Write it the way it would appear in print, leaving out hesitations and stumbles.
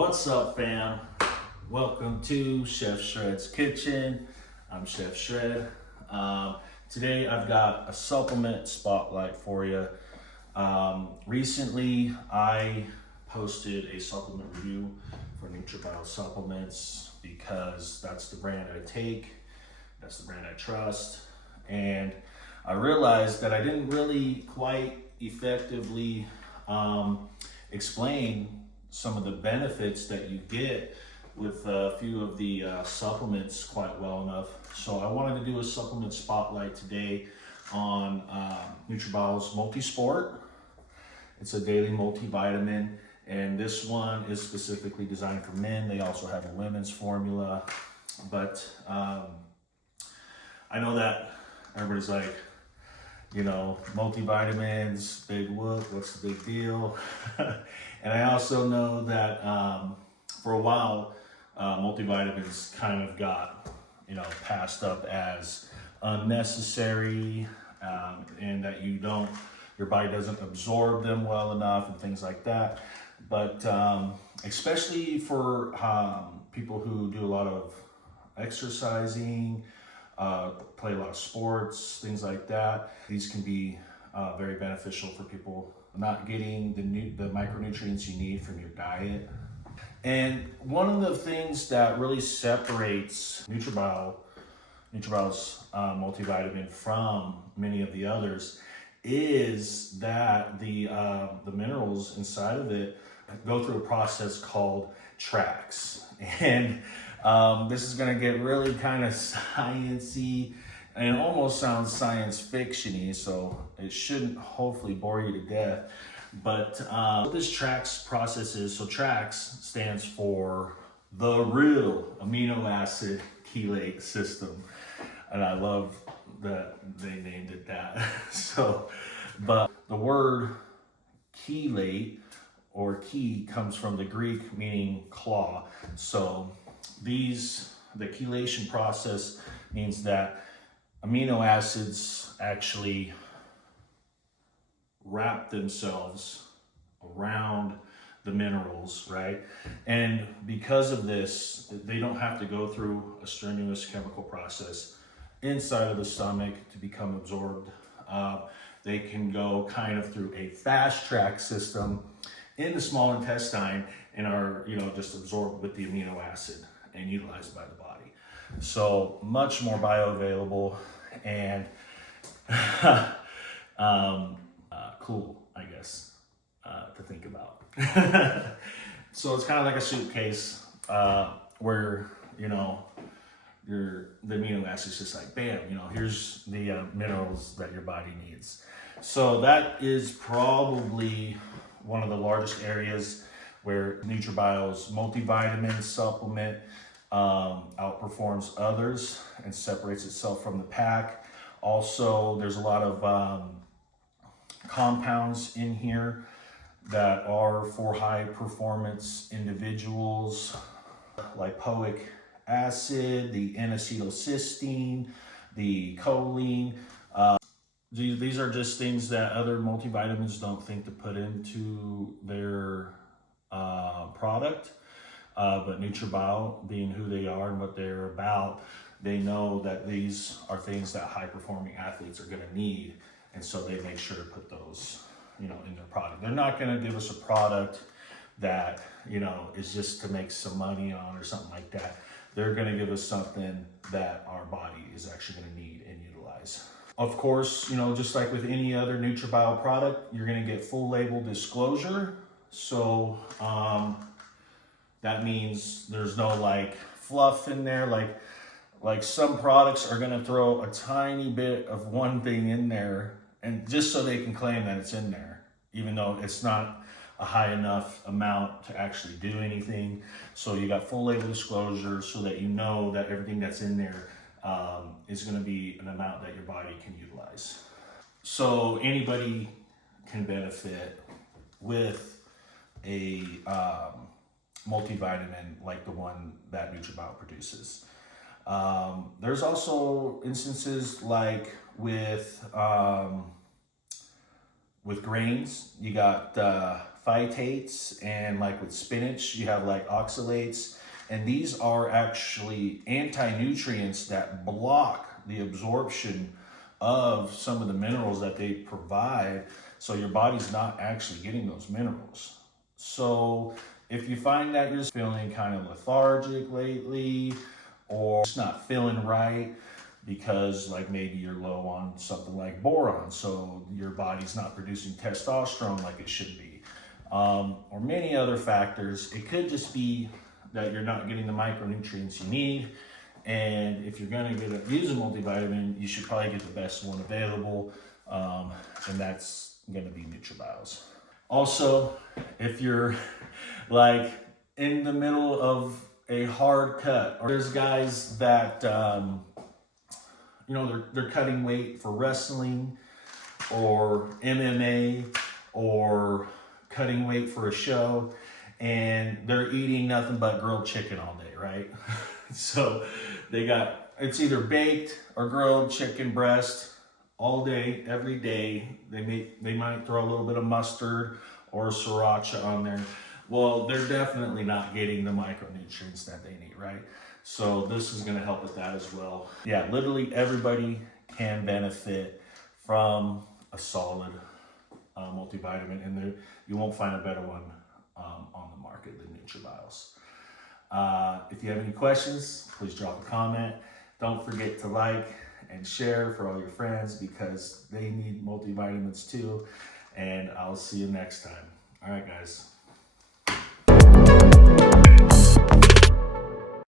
What's up, fam? Welcome to Chef Shred's Kitchen. I'm Chef Shred. Today I've got a supplement spotlight for you. Recently I posted a supplement review for NutraBio supplements because that's the brand I take, that's the brand I trust, and I realized that I didn't really quite effectively explain some of the benefits that you get with a few of the supplements quite well enough. So I wanted to do a supplement spotlight today on NutraBio's MultiSport. It's a daily multivitamin, and this one is specifically designed for men. They also have a women's formula, but I know that everybody's like, you know, multivitamins, big whoop, what's the big deal? And I also know that for a while, multivitamins kind of got, passed up as unnecessary, and that your body doesn't absorb them well enough and things like that. But especially for people who do a lot of exercising, play a lot of sports, things like that, these can be very beneficial for people not getting the micronutrients you need from your diet. And one of the things that really separates NutraBio's multivitamin from many of the others is that the minerals inside of it go through a process called TRAACS. And this is going to get really kind of sciencey and it almost sounds science fiction-y, so it shouldn't hopefully bore you to death. But what this TRAACS process is, so TRAACS stands for the real amino acid chelate system. And I love that they named it that. But the word chelate or key comes from the Greek meaning claw. So the chelation process means that amino acids actually wrap themselves around the minerals, right? And because of this, they don't have to go through a strenuous chemical process inside of the stomach to become absorbed. They can go kind of through a fast track system in the small intestine and are, just absorbed with the amino acid and utilized by the body. So much more bioavailable and cool, I guess, to think about. So it's kind of like a suitcase where, the amino acids just like, bam, here's the minerals that your body needs. So that is probably one of the largest areas where NutraBio's multivitamin supplement outperforms others and separates itself from the pack. Also, there's a lot of compounds in here that are for high performance individuals: lipoic acid, the N-acetylcysteine, the choline. These are just things that other multivitamins don't think to put into their product. But NutraBio, being who they are and what they're about, they know that these are things that high-performing athletes are going to need, and so they make sure to put those, in their product. They're not going to give us a product that, is just to make some money on or something like that. They're going to give us something that our body is actually going to need and utilize. Of course, just like with any other NutraBio product, you're going to get full label disclosure. So, that means there's no fluff in there. Like some products are gonna throw a tiny bit of one thing in there, and just so they can claim that it's in there, even though it's not a high enough amount to actually do anything. So you got full label disclosure so that you know that everything that's in there is gonna be an amount that your body can utilize. So anybody can benefit with a multivitamin like the one that NutraBio produces. There's also instances like with with grains, you got phytates, and like with spinach, you have like oxalates. And these are actually anti-nutrients that block the absorption of some of the minerals that they provide. So your body's not actually getting those minerals. So if you find that you're feeling kind of lethargic lately, or just not feeling right, because like maybe you're low on something like boron, so your body's not producing testosterone like it should be, or many other factors. It could just be that you're not getting the micronutrients you need. And if you're going to use a multivitamin, you should probably get the best one available, and that's going to be NutraBio's. Also, if you're like in the middle of a hard cut, or there's guys that you know, they're cutting weight for wrestling or MMA, or cutting weight for a show, and they're eating nothing but grilled chicken all day, right? So they got, it's either baked or grilled chicken breast all day, every day. They might throw a little bit of mustard or sriracha on there. Well, they're definitely not getting the micronutrients that they need, right? So this is going to help with that as well. Yeah, literally everybody can benefit from a solid multivitamin, and you won't find a better one on the market than NutraBio's. If you have any questions, please drop a comment. Don't forget to like and share for all your friends, because they need multivitamins too. And I'll see you next time. All right, guys.